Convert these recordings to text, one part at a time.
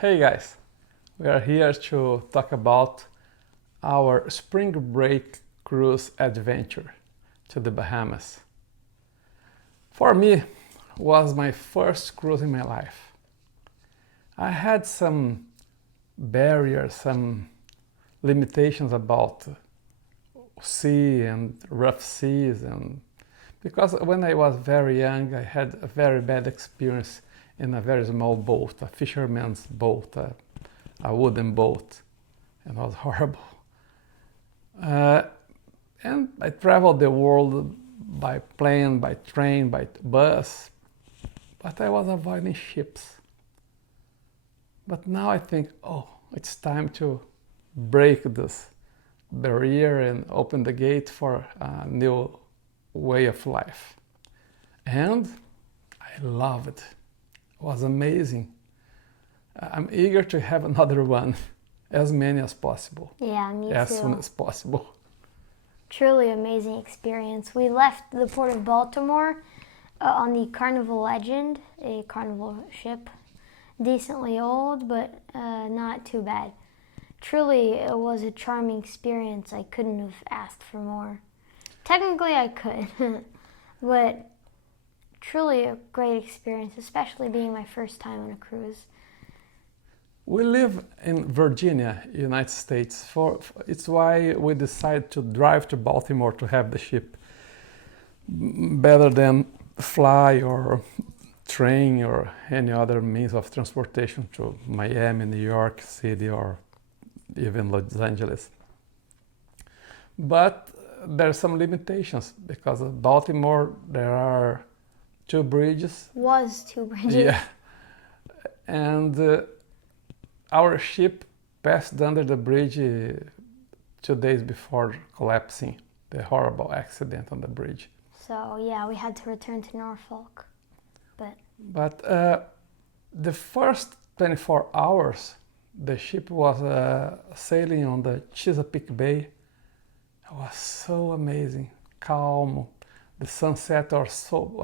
Hey guys, we are here to talk about our spring break cruise adventure to the Bahamas. For me, was my first cruise in my life. I had some barriers, some limitations about sea and rough seas, and because when I was very young I had a very bad experience in a very small boat, a fisherman's boat, a wooden boat, and it was horrible. And I traveled the world by plane, by train, by bus, but I was avoiding ships. But now I think, oh, it's time to break this barrier and open the gate for a new way of life. And I love it. It was amazing. I'm eager to have another one, as many as possible. Yeah, me as too. soon as possible. Truly amazing experience. We left the port of Baltimore on the Carnival Legend, a Carnival ship. Decently old, but not too bad. Truly, it was a charming experience. I couldn't have asked for more. Technically, I could, but truly a great experience, especially being my first time on a cruise. We live in Virginia, United States. It's why we decided to drive to Baltimore to have the ship, better than fly or train or any other means of transportation to Miami, New York City, or even Los Angeles. But there are some limitations because of Baltimore there are two bridges. Was two bridges. Yeah, and our ship passed under the bridge 2 days before collapsing. The horrible accident on the bridge. So yeah, we had to return to Norfolk. But the first 24 hours, the ship was sailing on the Chesapeake Bay. It was so amazing, calm. The sunset was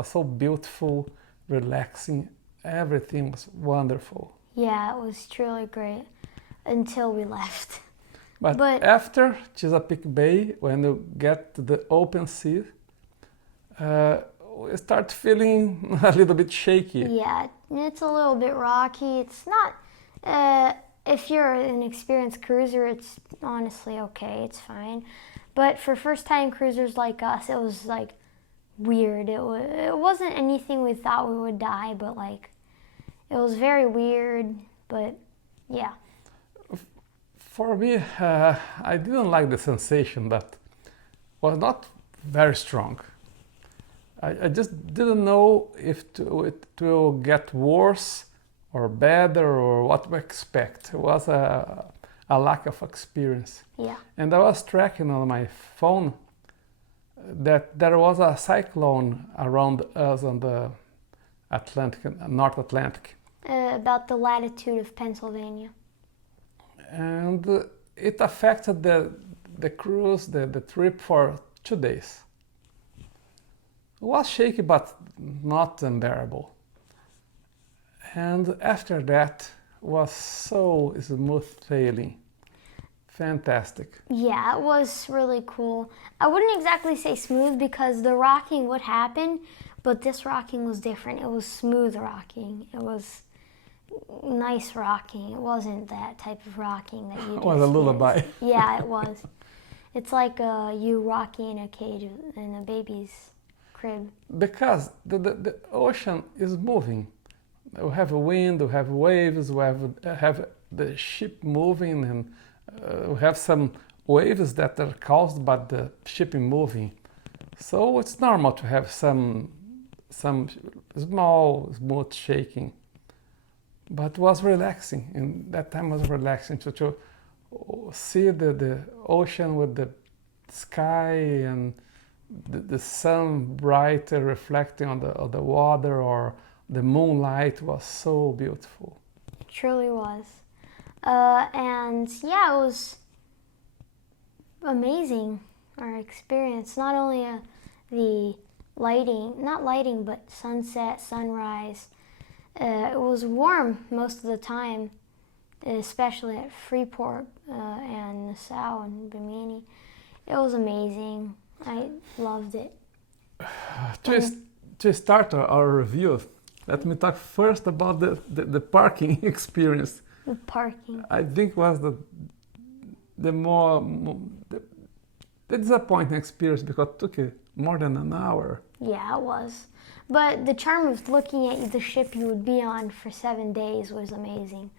so beautiful, relaxing. Everything was wonderful. Yeah, it was truly great until we left. But after Chesapeake Bay, when you get to the open sea, we start feeling a little bit shaky. Yeah, it's a little bit rocky. It's not, if you're an experienced cruiser, it's honestly okay, it's fine. But for first-time cruisers like us, it was like weird. It wasn't anything we thought we would die, but like, it was very weird, but yeah. For me, I didn't like the sensation, but was not very strong. I just didn't know if it will get worse or better or what to expect. It was a lack of experience. Yeah. And I was tracking on my phone that there was a cyclone around us on the North Atlantic. About the latitude of Pennsylvania. And it affected the cruise, the trip for 2 days. It was shaky, but not unbearable. And after that was so smooth sailing. Fantastic. Yeah, it was really cool. I wouldn't exactly say smooth because the rocking would happen, but this rocking was different. It was smooth rocking. It was nice rocking. It wasn't that type of rocking that you. It was a lullaby. Yeah, it was. It's like you rocking in a cage in a baby's crib. Because the ocean is moving. We have a wind, we have waves, we have the ship moving, and we have some waves that are caused by the ship moving. So it's normal to have some small, smooth shaking. But it was relaxing, and that time was relaxing to see the ocean with the sky and the sun bright reflecting on the water, or the moonlight was so beautiful. It truly was. And yeah, it was amazing, our experience. Not only the not lighting, but sunset, sunrise. It was warm most of the time. especially at Freeport and Nassau and Bimini. It was amazing. I loved it. To start our review, let me talk first about the parking experience. The parking. I think was the disappointing experience because it took more than an hour. Yeah, it was. But the charm of looking at the ship you would be on for 7 days was amazing.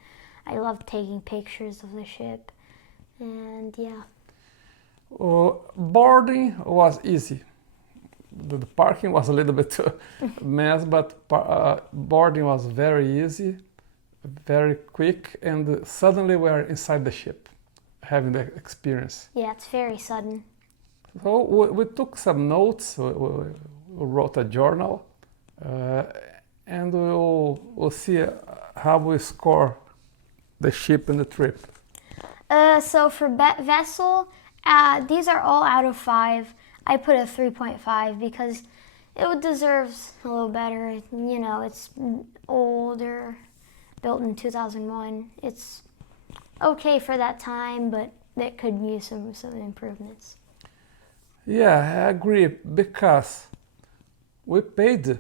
I loved taking pictures of the ship, and yeah. Boarding was easy. The parking was a little bit mess, but boarding was very easy, very quick, and suddenly we are inside the ship, having the experience. Yeah, it's very sudden. So we took some notes, we wrote a journal, and we'll see how we score the ship and the trip. So for vessel, these are all out of 5. I put a 3.5 because it deserves a little better. You know, it's older, built in 2001. It's okay for that time, but it could use some improvements. Yeah, I agree, because we paid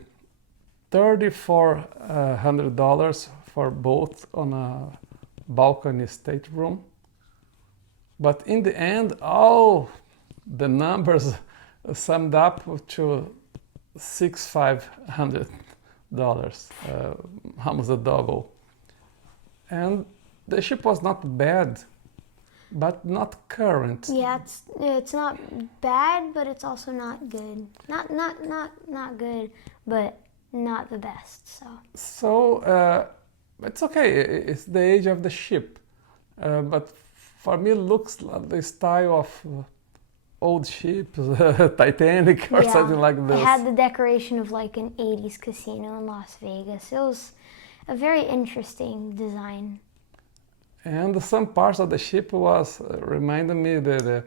$3,400 for both on a balcony stateroom. But in the end, all the numbers summed up to $6,500, almost a double. And the ship was not bad, but not current. Yeah, it's not bad, but it's also not good. Not good, but not the best. So it's okay. It's the age of the ship, but for me, it looks like the style of old ships, Titanic or something like this. It had the decoration of like an 80s casino in Las Vegas. It was a very interesting design. And some parts of the ship was reminded me the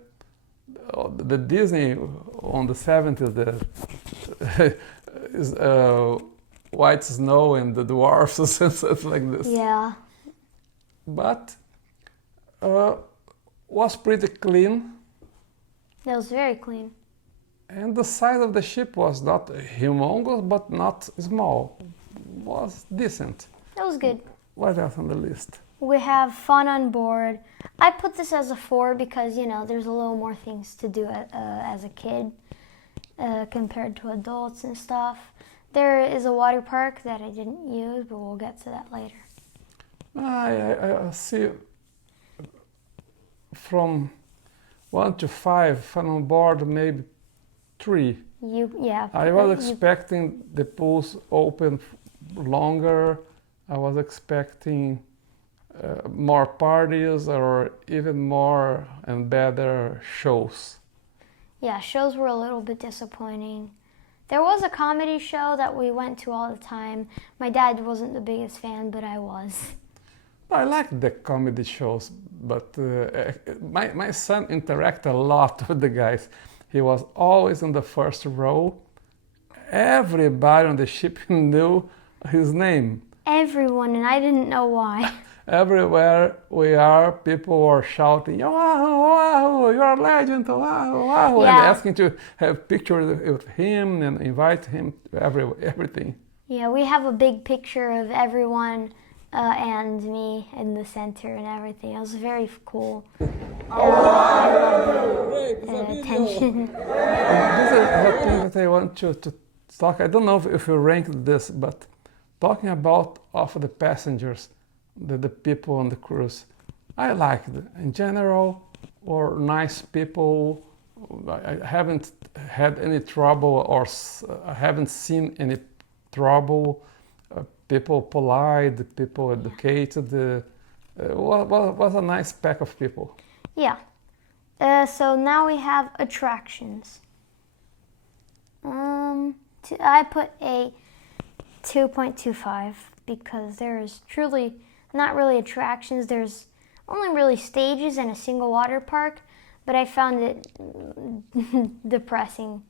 Disney on the 70s, white snow and the dwarfs and stuff like this. Yeah. But was pretty clean. It was very clean. And the size of the ship was not humongous, but not small. Was decent. It was good. What else on the list? We have fun on board. I put this as a 4 because, you know, there's a little more things to do as a kid compared to adults and stuff. There is a water park that I didn't use, but we'll get to that later. I see from 1 to 5, fun on board, maybe 3. I was expecting the pools open longer. I was expecting more parties or even more and better shows. Yeah, shows were a little bit disappointing. There was a comedy show that we went to all the time. My dad wasn't the biggest fan, but I was. I like the comedy shows, but my son interacted a lot with the guys. He was always in the first row. Everybody on the ship knew his name. Everyone, and I didn't know why. Everywhere we are, people were shouting, "Wow, wow, you're a legend, wow, wow," and asking to have pictures with him and invite him to everything. Yeah, we have a big picture of everyone and me in the center and everything. It was very cool. Attention. This is the thing that I want to talk. I don't know if you ranked this, but talking about of the passengers, the people on the cruise, I liked in general, or nice people. I haven't had any trouble, or I haven't seen any trouble. People polite, people educated. Was a nice pack of people. Yeah. So now we have attractions. I put a 2.25 because there is truly not really attractions. There's only really stages and a single water park, but I found it depressing,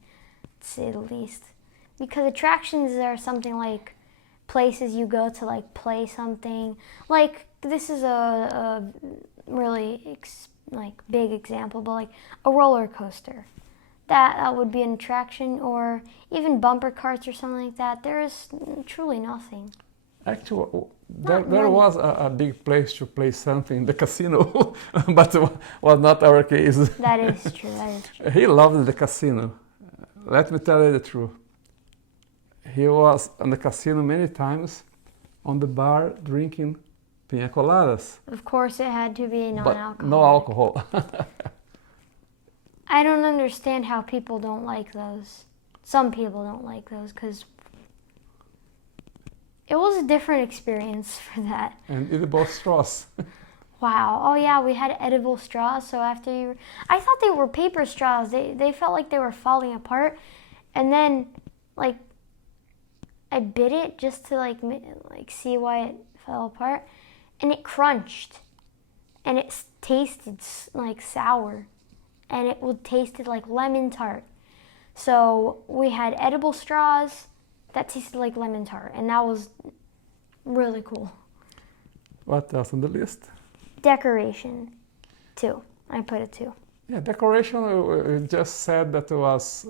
to say the least. Because attractions are something like places you go to like play something. Like this is a really like big example, but like a roller coaster. That would be an attraction, or even bumper carts or something like that. There is truly nothing. Actually, there was a big place to play something, the casino, but was not our case. That is true. That is true. He loved the casino. Let me tell you the truth. He was in the casino many times, on the bar drinking pina coladas. Of course, it had to be non-alcoholic. But no alcohol. I don't understand how people don't like those. Some people don't like those because it was a different experience for that. And edible straws. Wow. Oh yeah, we had edible straws. So after I thought they were paper straws. They felt like they were falling apart. And then, like, I bit it just to like see why it fell apart. And it crunched. And it tasted like sour. And it tasted like lemon tart. So we had edible straws that tasted like lemon tart, and that was really cool. What else on the list? Decoration, 2. I put it 2. Yeah, decoration, we just said that it was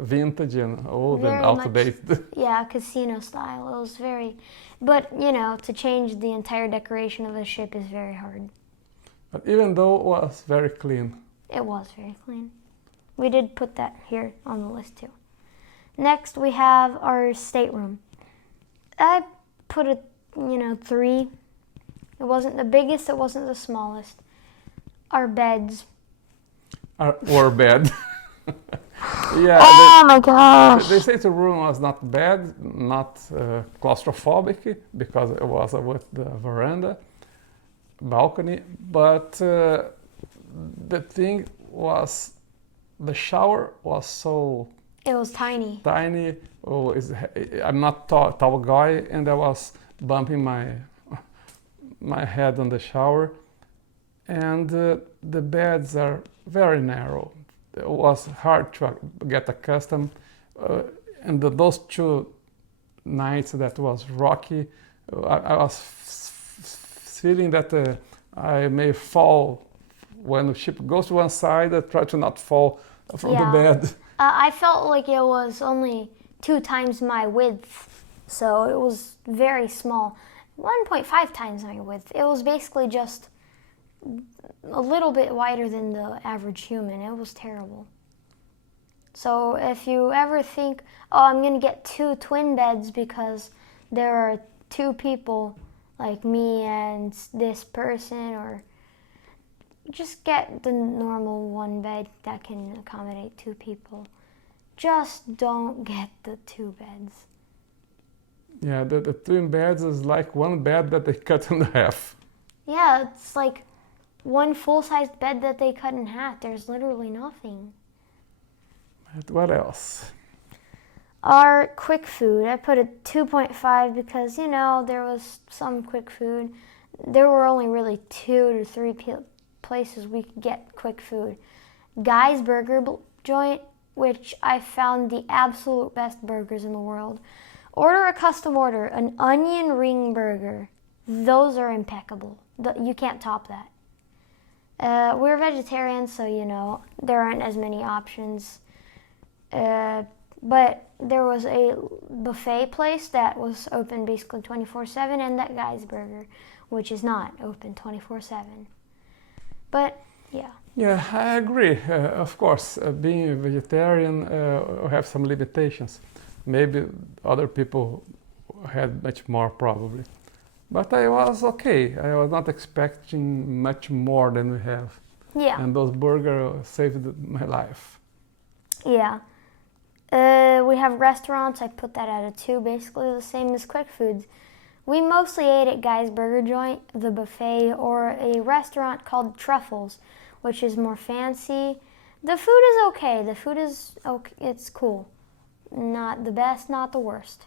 vintage and old Very and outdated. Yeah, casino style. It was very, but you know, to change the entire decoration of a ship is very hard. But even though it was very clean. It was very clean. We did put that here on the list too. Next, we have our stateroom. I put it, 3. It wasn't the biggest, it wasn't the smallest. Our beds. Or bed. Yeah. Oh my gosh. They say the room was not bad, not claustrophobic, because it was with the veranda, balcony. But the thing was, the shower was so it was tiny. Tiny. Oh, I'm not tall guy, and I was bumping my head on the shower, and the beds are very narrow. It was hard to get accustomed, and those 2 nights that was rocky, I was feeling that I may fall when the ship goes to one side. I try to not fall from the bed. I felt like it was only 2 times my width, so it was very small. 1.5 times my width. It was basically just a little bit wider than the average human. It was terrible. So if you ever think, oh, I'm going to get 2 twin beds because there are 2 people like me and this person, or just get the normal 1 bed that can accommodate 2 people. Just don't get the 2 beds. Yeah, the twin beds is like 1 bed that they cut in half. Yeah, it's like 1 full-sized bed that they cut in half. There's literally nothing. But what else? Our quick food, I put it 2.5 because, there was some quick food. There were only really 2 to 3 places we could get quick food. Guy's Burger Joint, which I found the absolute best burgers in the world. Order a custom order, an onion ring burger. Those are impeccable. You can't top that. We're vegetarians, so, there aren't as many options. But there was a buffet place that was open basically 24/7, and that Guy's Burger, which is not open 24/7. But, yeah. Yeah, I agree. Of course, being a vegetarian have some limitations. Maybe other people had much more, probably. But I was okay. I was not expecting much more than we have. Yeah. And those burgers saved my life. Yeah. We have restaurants. I put that at a 2, basically the same as quick foods. We mostly ate at Guy's Burger Joint, the buffet, or a restaurant called Truffles, which is more fancy. The food is okay. The food is okay. It's cool. Not the best, not the worst.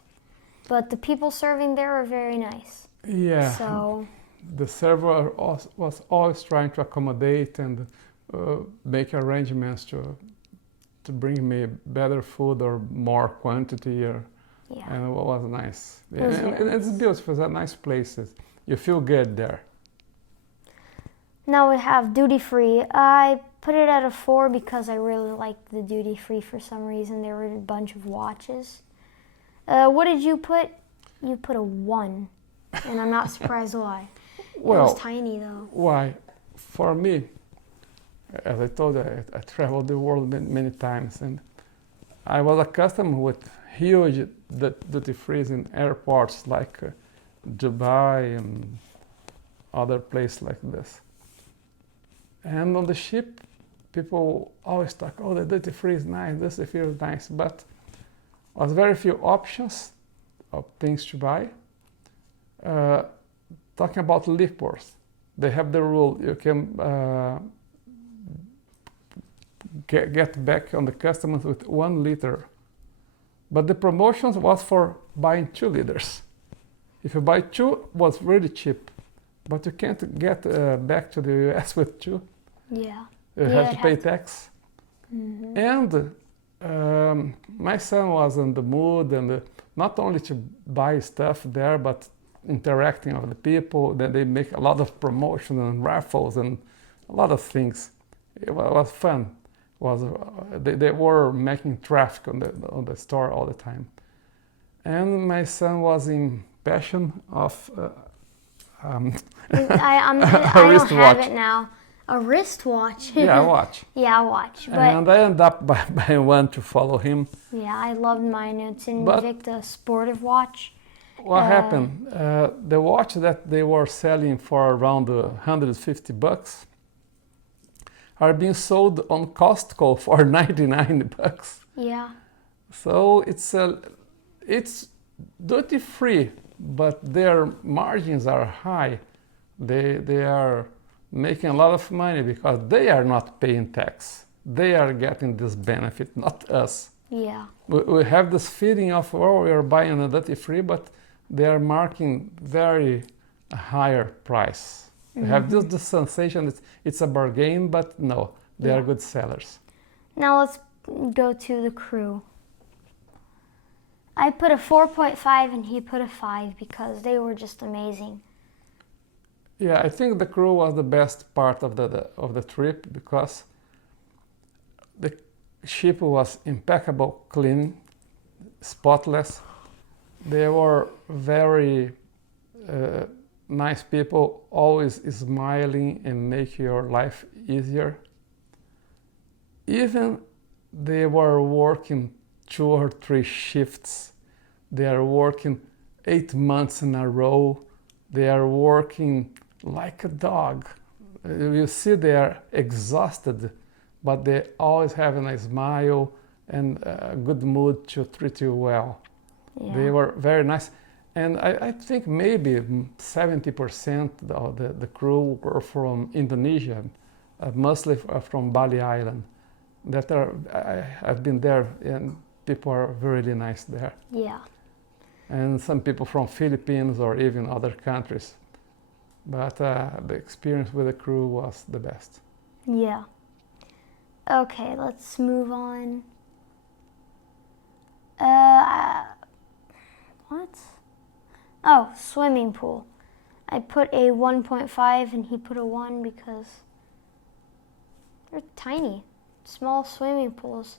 But the people serving there are very nice. Yeah. So the server was always trying to accommodate and make arrangements to bring me better food or more quantity. Yeah. And it was nice. It was And very it's beautiful. It's a nice place. You feel good there. Now we have duty free. I put it at a 4 because I really liked the duty free for some reason. There were a bunch of watches. What did you put? You put a 1, and I'm not surprised why. Well, it was tiny though. Why? For me, as I told you, I traveled the world many times, and I was accustomed with huge duty frees in airports like Dubai and other places like this. And on the ship, people always talk, oh, the duty free is nice, this duty free is nice, but was very few options of things to buy. Talking about liquors, they have the rule you can get back on the customers with 1 liter. But the promotions was for buying 2 liters. If you buy 2, was really cheap, but you can't get back to the US with 2. Yeah. You have to pay tax. Mm-hmm. And my son was in the mood, and not only to buy stuff there, but interacting with the people. Then they make a lot of promotion and raffles and a lot of things. It was fun. They were making traffic on the store all the time. And my son was in passion of I don't have it now. A wristwatch. Yeah, a watch. Yeah, a watch. But And I ended up buying one to follow him. yeah, I loved mine. It's an But Invicta sportive watch. what happened? The watch that they were selling for around $150 are being sold on Costco for $99. Yeah. So it's duty free, but their margins are high. They are making a lot of money because they are not paying tax. They are getting this benefit, not us. Yeah. We have this feeling of, oh, we are buying a duty free, but they are marking very higher price. They have this sensation it's a bargain, but no, they are good sellers. Now let's go to the crew. I put a 4.5 and he put a 5 because they were just amazing. Yeah, I think the crew was the best part of the trip because the ship was impeccable, clean, spotless. They were very nice people, always smiling and make your life easier. Even they were working 2 or 3 shifts. They are working 8 months in a row. They are working like a dog. You see they are exhausted, but they always have a smile and a good mood to treat you well. Yeah. They were very nice. And I think maybe 70% of the crew were from Indonesia, mostly from Bali Island. I've been there, and people are really nice there. Yeah. And some people from Philippines or even other countries. But the experience with the crew was the best. Yeah. Okay, let's move on. What? Oh, swimming pool. I put a 1.5 and he put a 1 because they're tiny, small swimming pools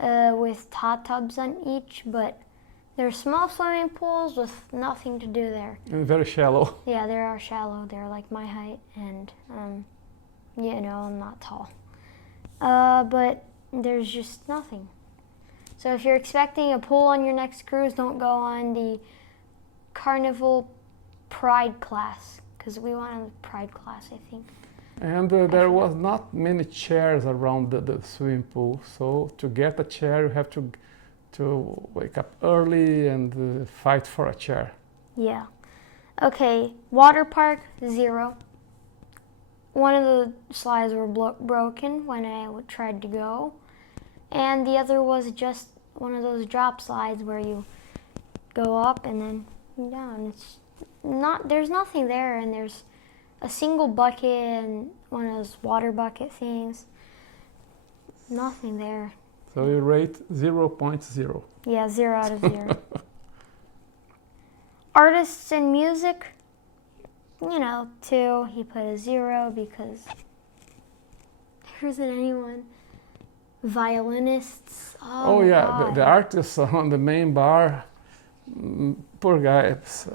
with hot tubs on each, but they're small swimming pools with nothing to do there. And very shallow. Yeah, they are shallow. They're like my height, and I'm not tall. But there's just nothing. So if you're expecting a pool on your next cruise, don't go on the Carnival Pride class, because we went on the Pride class, I think. And there was not many chairs around the swimming pool, so to get a chair you have to wake up early and fight for a chair. Yeah. Okay, water park, 0. One of the slides were broken when I tried to go, and the other was just one of those drop slides where you go up and then down. There's nothing there, and there's a single bucket and one of those water bucket things. Nothing there. So you rate 0.0. Yeah, 0 out of 0. Artists in music, 2. He put a 0 because there isn't anyone. Violinists. Oh my yeah, God. the artists on the main bar, poor guys.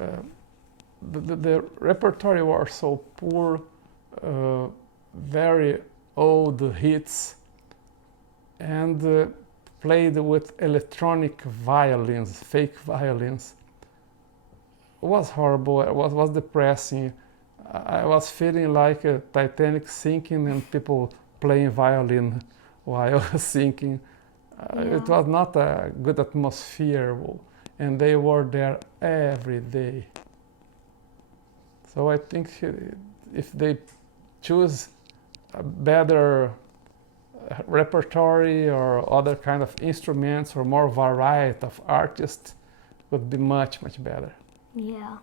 The repertoire was so poor, very old hits, and played with electronic violins, fake violins. It was horrible, it was depressing. I was feeling like a Titanic sinking and people playing violin while sinking. It was not a good atmosphere, and they were there every day. So I think if they choose a better repertoire or other kind of instruments or more variety of artists, would be much, much better. Yeah.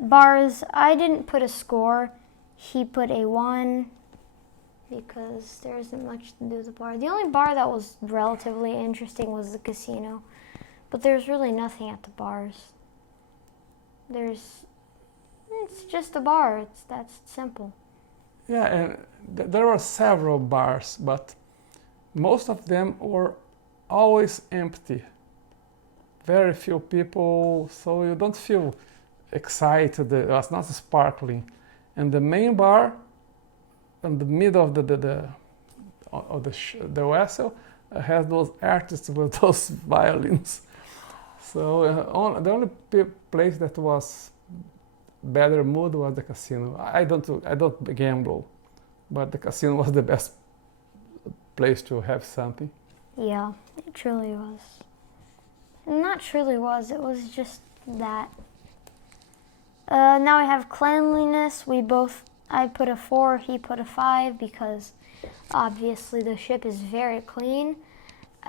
Bars, I didn't put a score. He put a 1 because there isn't much to do with the bar. The only bar that was relatively interesting was the casino, but there's really nothing at the bars. It's just a bar. That's simple. Yeah, and there were several bars, but most of them were always empty. Very few people, so you don't feel excited. It was not sparkling. And the main bar, in the middle of the vessel, has those artists with those violins. So the only place that was better mood was the casino. I don't gamble, but the casino was the best place to have something. Yeah, it truly was. Not truly was, it was just that. Now I have cleanliness. I put a 4, he put a 5 because obviously the ship is very clean.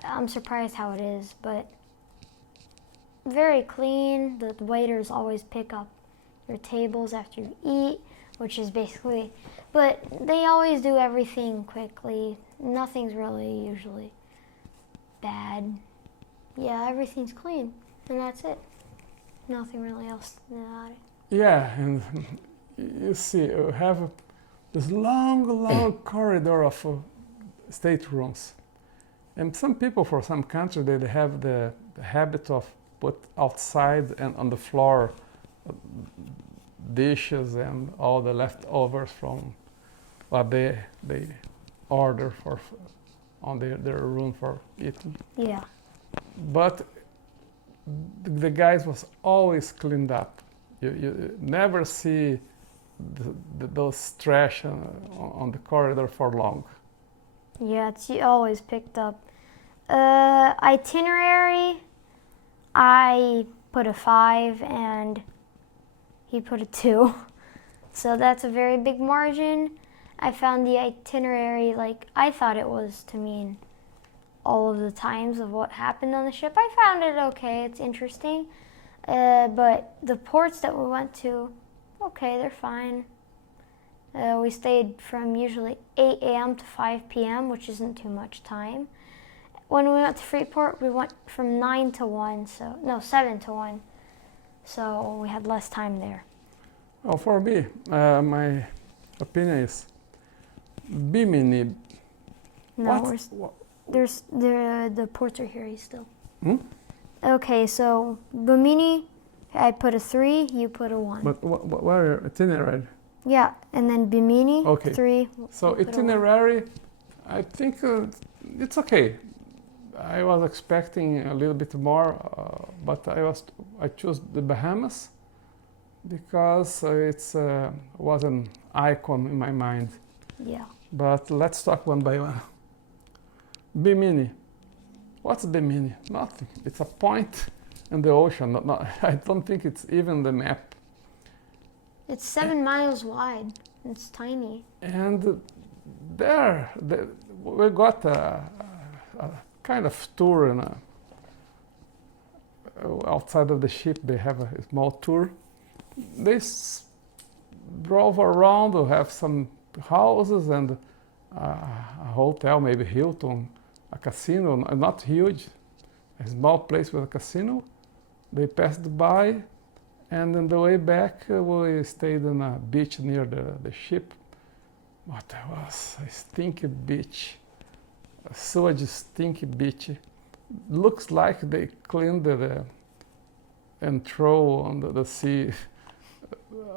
I'm surprised how it is, but very clean. The waiters always pick up your tables after you eat, which is basically, but they always do everything quickly. Nothing's really usually bad. Yeah, everything's clean, and that's it. Nothing really else about it. Yeah, and you see, you have this long corridor of staterooms. And some people for some countries, they have the habit of put outside and on the floor dishes and all the leftovers from what they order for on their room for eating. Yeah. But the guys was always cleaned up. You never see those trash on the corridor for long. Yeah, it's always picked up. Itinerary, I put a 5 and he put a 2. So that's a very big margin. I found the itinerary, I thought it was to mean all of the times of what happened on the ship. I found it okay, it's interesting. But the ports that we went to, okay, they're fine. We stayed from usually 8 a.m. to 5 p.m., which isn't too much time. When we went to Freeport, we went from 9 to 1, 7 to 1. So we had less time there. Well, for me, my opinion is Bimini. No, the ports are here still. Hmm? Okay, so Bimini, I put a 3, you put a 1. But what are your itinerary? Yeah, and then Bimini, Okay. 3. So itinerary, I think it's okay. I was expecting a little bit more, but I chose the Bahamas because it was an icon in my mind. Yeah. But let's talk one by one. Bimini. What's Bimini? Nothing. It's a point in the ocean. I don't think it's even the map. It's 7 miles wide. It's tiny. And there, we got a kind of tour outside of the ship. They have a small tour. They drove around to have some houses and a hotel, maybe Hilton, a casino, not huge, a small place with a casino. They passed by, and on the way back we stayed on a beach near the ship. But there was a stinky beach, a sewage stinky beach. Looks like they cleaned it and throw on the sea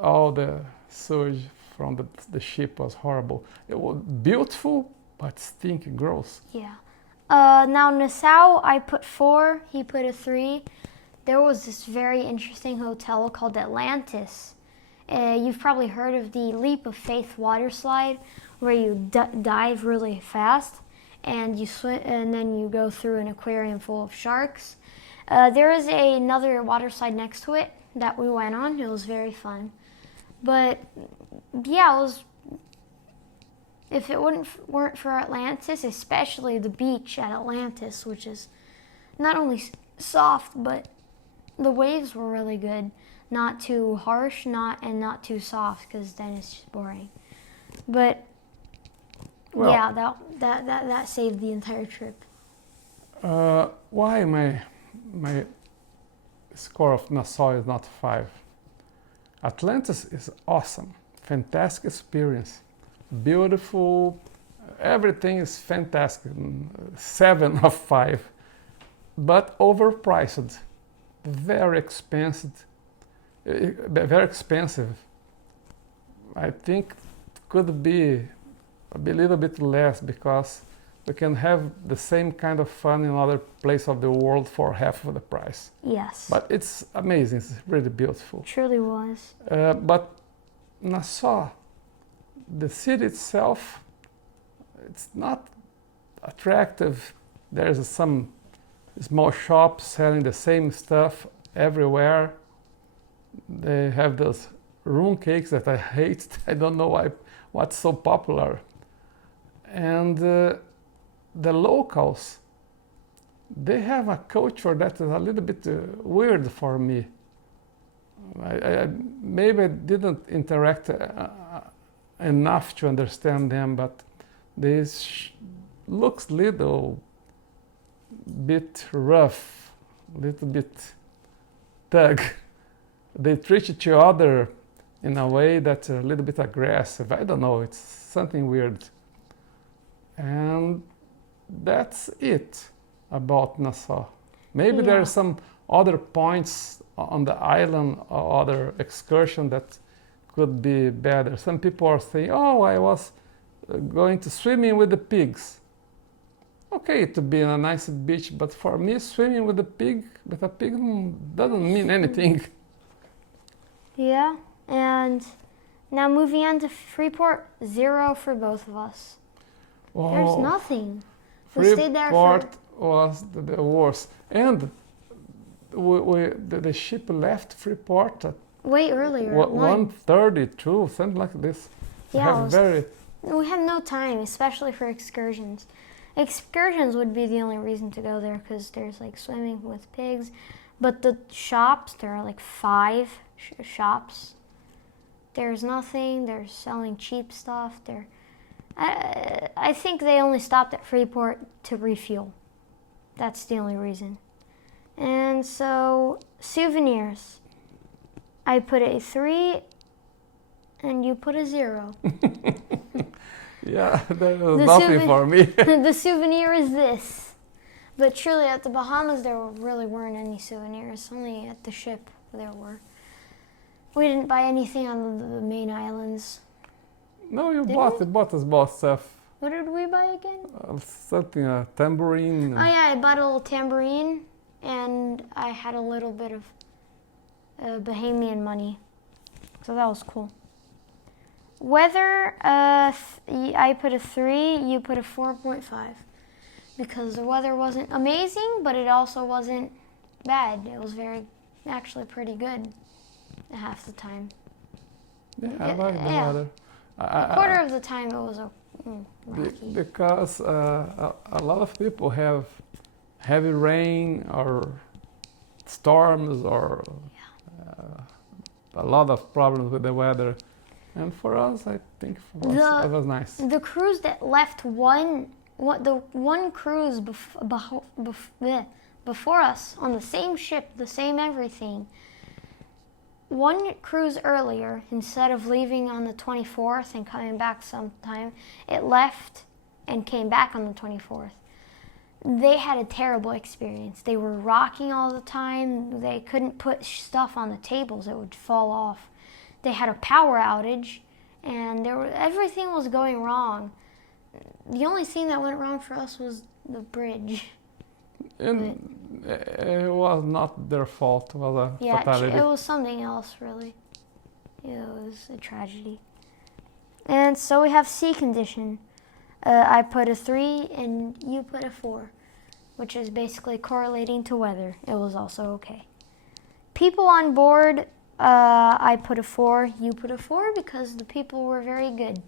all the sewage from the ship. Was horrible. It was beautiful, but stinky, gross. Yeah. Now Nassau, I put 4, he put a 3. There was this very interesting hotel called Atlantis. You've probably heard of the Leap of Faith water slide, where you dive really fast and you swim, and then you go through an aquarium full of sharks. There is another water slide next to it that we went on. It was very fun. But yeah, it was. If it weren't for Atlantis, especially the beach at Atlantis, which is not only soft, but the waves were really good. Not too harsh, and not too soft, because then it's just boring. But well, yeah, that saved the entire trip. Why my score of Nassau is not 5? Atlantis is awesome, fantastic experience. Beautiful, everything is fantastic, 7 of 5, but overpriced, very expensive. I think could be a little bit less, because we can have the same kind of fun in other place of the world for half of the price. Yes. But it's amazing, it's really beautiful. Truly was. But Nassau, the city itself, it's not attractive. There's some small shops selling the same stuff everywhere. They have those room cakes that I hate. I don't know what's so popular. And the locals, they have a culture that is a little bit weird for me. I maybe didn't interact enough to understand them, but this looks little bit rough, little bit thug. They treat each other in a way that's a little bit aggressive. I don't know, it's something weird. And that's it about Nassau. Maybe there are some other points on the island or other excursion that could be better. Some people are saying, oh, I was going to swimming with the pigs. Okay, to be in a nice beach, but for me, swimming with a pig doesn't mean anything. Yeah, and now moving on to Freeport, 0 for both of us. Oh, there's nothing. We stayed there for... Freeport was the worst. And the ship left Freeport at way earlier. 1:32, something like this. Yeah, we had no time, especially for excursions. Excursions would be the only reason to go there, because there's like swimming with pigs. But the shops, there are like 5 shops. There's nothing. They're selling cheap stuff. I think they only stopped at Freeport to refuel. That's the only reason. And so, souvenirs. I put a 3, and you put a 0. Yeah, there was nothing for me. The souvenir is this. But truly, at the Bahamas, there really weren't any souvenirs. Only at the ship there were. We didn't buy anything on the main islands. No, you bought us both stuff. What did we buy again? Something, a tambourine. Oh yeah, I bought a little tambourine, and I had a little bit of Bahamian money. So that was cool. Weather, I put a 3, you put a 4.5. Because the weather wasn't amazing, but it also wasn't bad. It was actually pretty good half the time. Yeah, I like the weather. A quarter of the time it was rocky. Because a lot of people have heavy rain or storms or a lot of problems with the weather. And for us, I think it was nice. The cruise that left one the one cruise before us on the same ship, the same everything. One cruise earlier, instead of leaving on the 24th and coming back sometime, it left and came back on the 24th. They had a terrible experience. They were rocking all the time. They couldn't put stuff on the tables. It would fall off. They had a power outage, and everything was going wrong. The only thing that went wrong for us was the bridge. And it was not their fault. It was a fatality. It was something else, really. Yeah, it was a tragedy. And so we have sea condition. I put a 3 and you put a 4, which is basically correlating to weather. It was also okay. People on board, I put a 4, you put a 4 because the people were very good.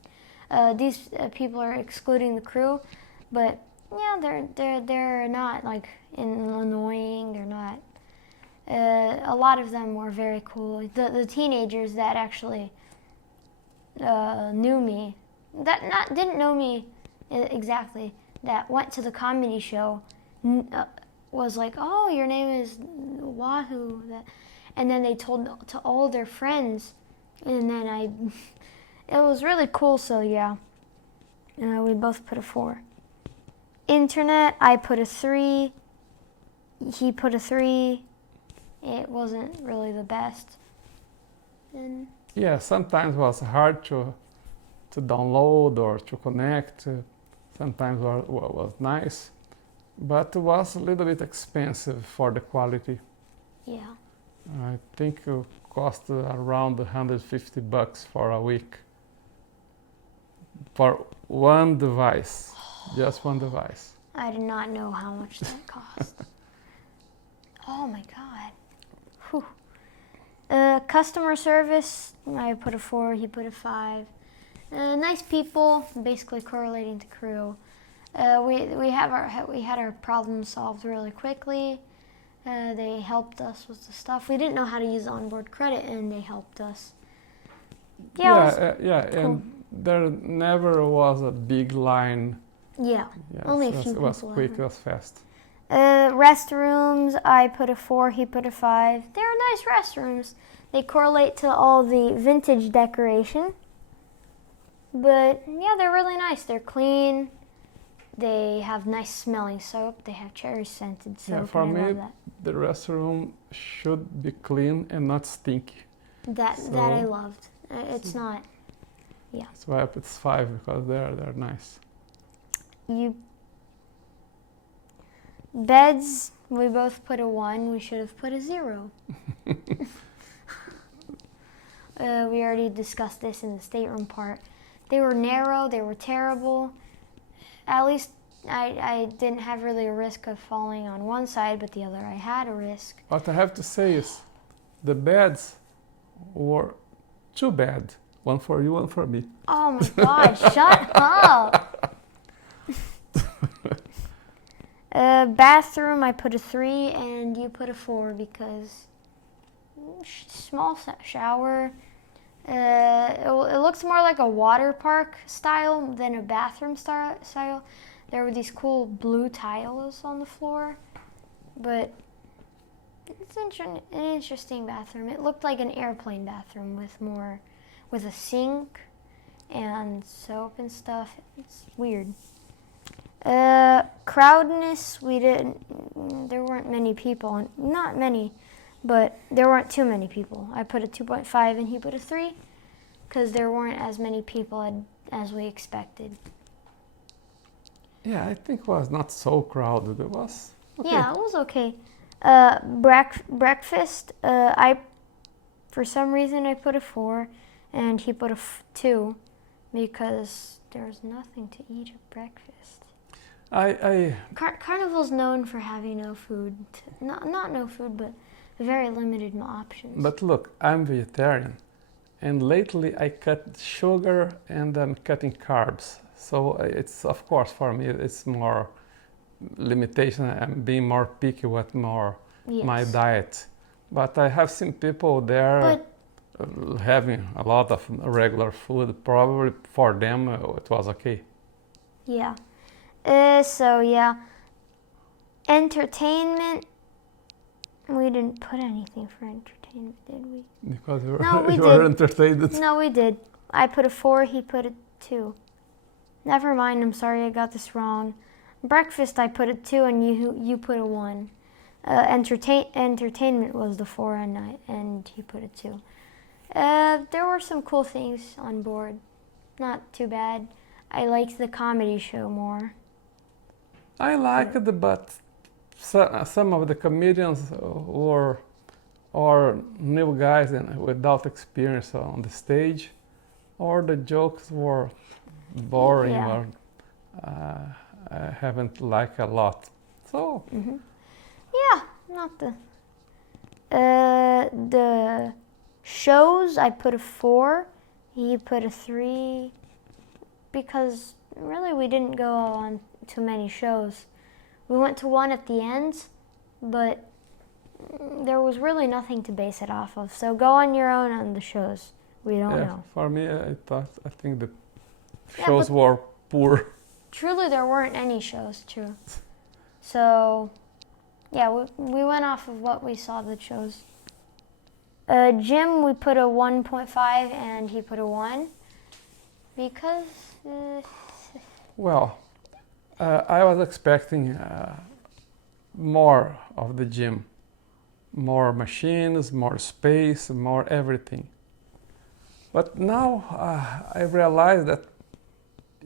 These people are excluding the crew, but yeah, they're not like annoying. They're not. A lot of them were very cool. The teenagers that actually knew me, didn't know me exactly, that went to the comedy show, was like, oh, your name is Wahoo, and then they told to all their friends, and then it was really cool. So yeah, we both put a 4. Internet, I put a 3, he put a 3. It wasn't really the best. And yeah, sometimes it was hard to download or to connect. Sometimes it was nice, but it was a little bit expensive for the quality. yeah. I think it cost around $150 for a week for one device, just one device. I did not know how much that cost. Oh my God. Whew. Customer service, I put a 4, he put a 5. Nice people, basically correlating to crew. We had our problem solved really quickly. They helped us with the stuff. We didn't know how to use onboard credit, and they helped us. Yeah, cool. And there never was a big line. Yeah, Yes, only a few it was people quick, ever. it was fast. Restrooms, I put a 4, he put a 5. They're nice restrooms. They correlate to all the vintage decoration. But yeah, they're really nice. They're clean. They have nice smelling soap. They have cherry scented soap. Yeah, for and I me, love that. the restroom should be clean and not stinky. That I loved. It's not. Yeah. That's why I put 5 because they're nice. Beds, we both put a 1. We should have put a 0. We already discussed this in the stateroom part. They were narrow. They were terrible. At least I didn't have really a risk of falling on one side, but the other I had a risk. What I have to say is the beds were too bad. One for you, one for me. Oh my God, shut up. Bathroom, I put a 3 and you put a 4 because small shower. It looks more like a water park style than a bathroom style. There were these cool blue tiles on the floor, but it's an interesting bathroom. It looked like an airplane bathroom with a sink and soap and stuff. It's weird. Crowdness, there weren't many people. Not many, but there weren't too many people. I put a 2.5 and he put a 3 because there weren't as many people as we expected. Yeah, I think it was not so crowded. It was okay. Yeah, it was okay. Breakfast, for some reason I put a 4 and he put a 2 because there's nothing to eat at breakfast. Carnival's known for having no food. Not no food, but very limited options. But look, I'm vegetarian, and lately I cut sugar and I'm cutting carbs. So it's, of course, for me, it's more limitation. I'm being more picky with my diet. But I have seen people there having a lot of regular food. Probably for them it was okay. Yeah. So yeah, entertainment. We didn't put anything for entertainment, did we? Because No, we you were did. entertained. No, we did. I put a 4, he put a 2. Never mind, I'm sorry, I got this wrong. Breakfast, I put a 2 and you put a 1. Entertainment was the 4 and he put a 2. There were some cool things on board. Not too bad. I liked the comedy show more. I liked it, but some of the comedians or new guys and without experience on the stage, or the jokes were boring Yeah. or I haven't liked a lot. So Yeah, not the shows, I put a 4. He put a 3 because really we didn't go on too many shows. We went to one at the end, but there was really nothing to base it off of. So go on your own on the shows. We don't know. for me, I think the Yeah, shows but- were poor. Truly, there weren't any shows, true. So, yeah, we went off of what we saw the shows. Jim, we put a 1.5 and he put a 1 because Well, I was expecting more of the gym, more machines, more space, more everything. But now I realize that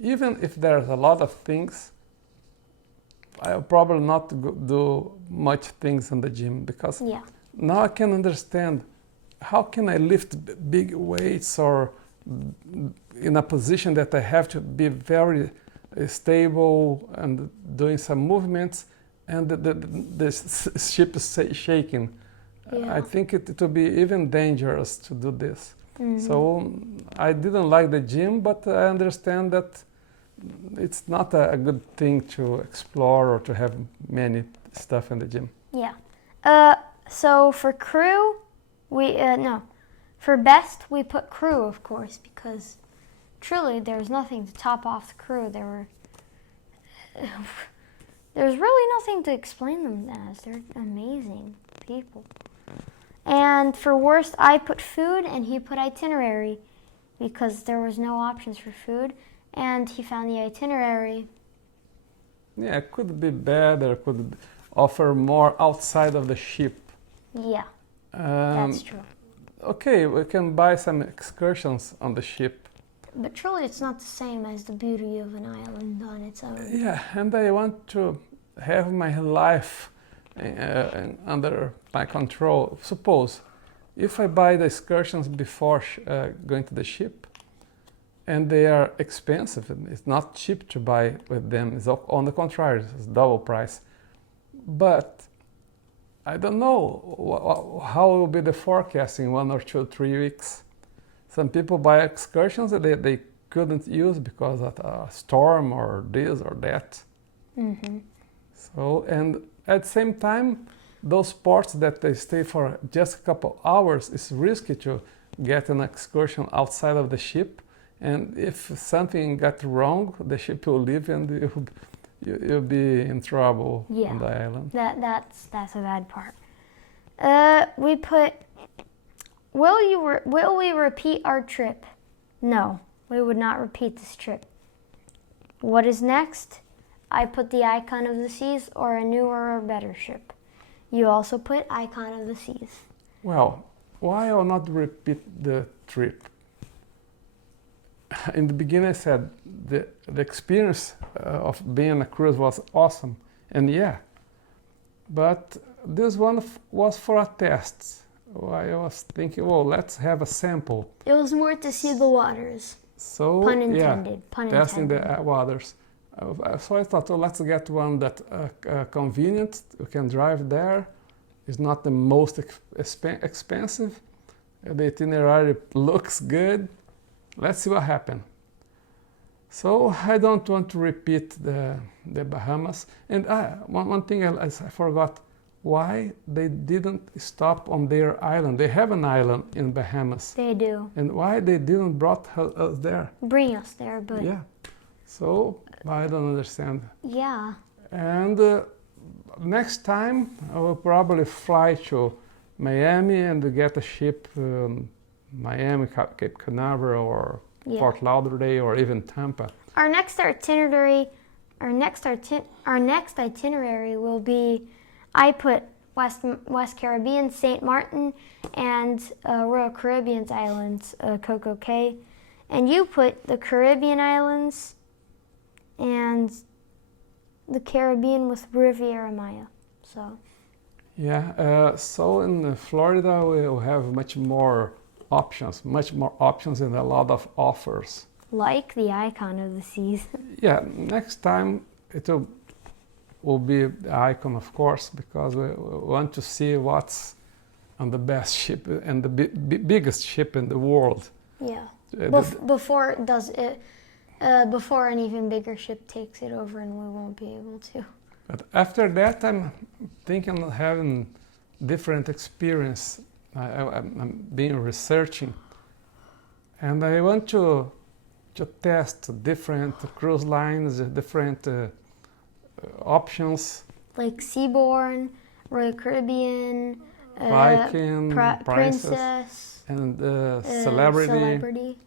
even if there's a lot of things, I'll probably not do much things in the gym because yeah, now I can understand how can I lift big weights or in a position that I have to be very stable and doing some movements and the ship is shaking. Yeah. I think it will be even dangerous to do this. Mhm. So I didn't like the gym, but I understand that it's not a good thing to explore or to have many stuff in the gym. yeah. So for crew, we no, for best we put crew, of course, because truly there's nothing to top off the crew. There's really nothing to explain them as. They're amazing people. And for worst, I put food and he put itinerary because there was no options for food, and he found the itinerary. Yeah, it could be better, could offer more outside of the ship. Yeah, Um, that's true. Okay, we can buy some excursions on the ship. But truly, it's not the same as the beauty of an island on its own. Yeah, and I want to have my life under my control. Suppose if I buy the excursions before going to the ship, and they are expensive, and it's not cheap to buy with them. It's on the contrary, it's double price. But I don't know how will be the forecast in 1 or 2, 3 weeks. Some people buy excursions that they couldn't use because of a storm or this or that. Mm-hmm. So, and at the same time, those ports that they stay for just a couple hours, it's risky to get an excursion outside of the ship. And if something got wrong, the ship will leave and you'll be in trouble on the island. That's a bad part. We put, will we repeat our trip? No, we would not repeat this trip. What is next? I put the Icon of the Seas or a newer or better ship. You also put Icon of the Seas. Well, why I'll not repeat the trip? In the beginning, I said the experience of being on a cruise was awesome, and yeah, but this one was for a test. I was thinking, well, let's have a sample. It was more to see the waters. So Pun intended. yeah, Pun testing intended. the waters. So I thought, well, let's get one that convenient. You can drive there. It's not the most expensive. The itinerary looks good. Let's see what happens. So I don't want to repeat the Bahamas. And one thing I forgot, why they didn't stop on their island. They have an island in Bahamas. They do. And why they didn't brought us there. Bring us there, but Yeah. So I don't understand. Yeah. And next time I will probably fly to Miami and get a ship, Miami, Cape Canaveral, or Yeah. Fort Lauderdale, or even Tampa. Our next itinerary will be, I put West Caribbean, St. Martin, and Royal Caribbean's Islands, Coco Cay. And you put the Caribbean Islands and the Caribbean with Riviera Maya. So. Yeah, so in Florida we will have much more options and a lot of offers. Like the Icon of the Seas. Yeah, next time it will be the Icon, of course, because we want to see what's on the best ship and the biggest ship in the world. Yeah. Before it does it, before an even bigger ship takes it over, and we won't be able to. But after that, I'm thinking of having different experience. I'm been researching, and I want to test different cruise lines, different options. Like Seabourn, Royal Caribbean, Viking, Princess, and Celebrity.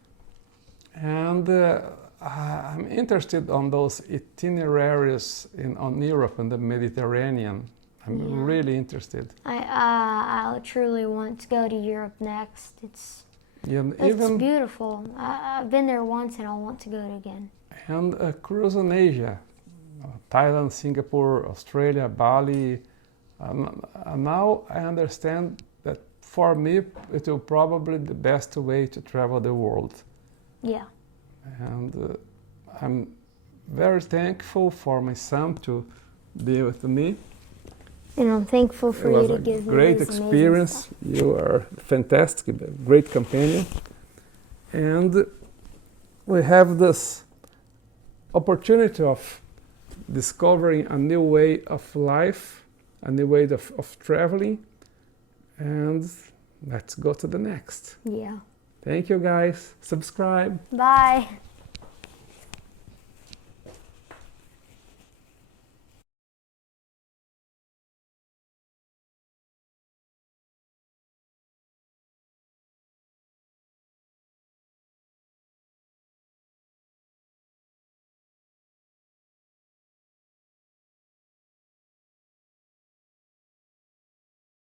And I'm interested on those itineraries on Europe and the Mediterranean. I'm really interested. I truly want to go to Europe next. It's beautiful. I've been there once and I'll want to go again. And a cruise in Asia, Thailand, Singapore, Australia, Bali. Now I understand that for me it will probably be the best way to travel the world. Yeah. And I'm very thankful for my son to be with me. And I'm thankful for you to give me great this experience. You are fantastic, a great companion. And we have this opportunity of discovering a new way of life, a new way of traveling. And let's go to the next. Yeah. Thank you, guys. Subscribe. Bye.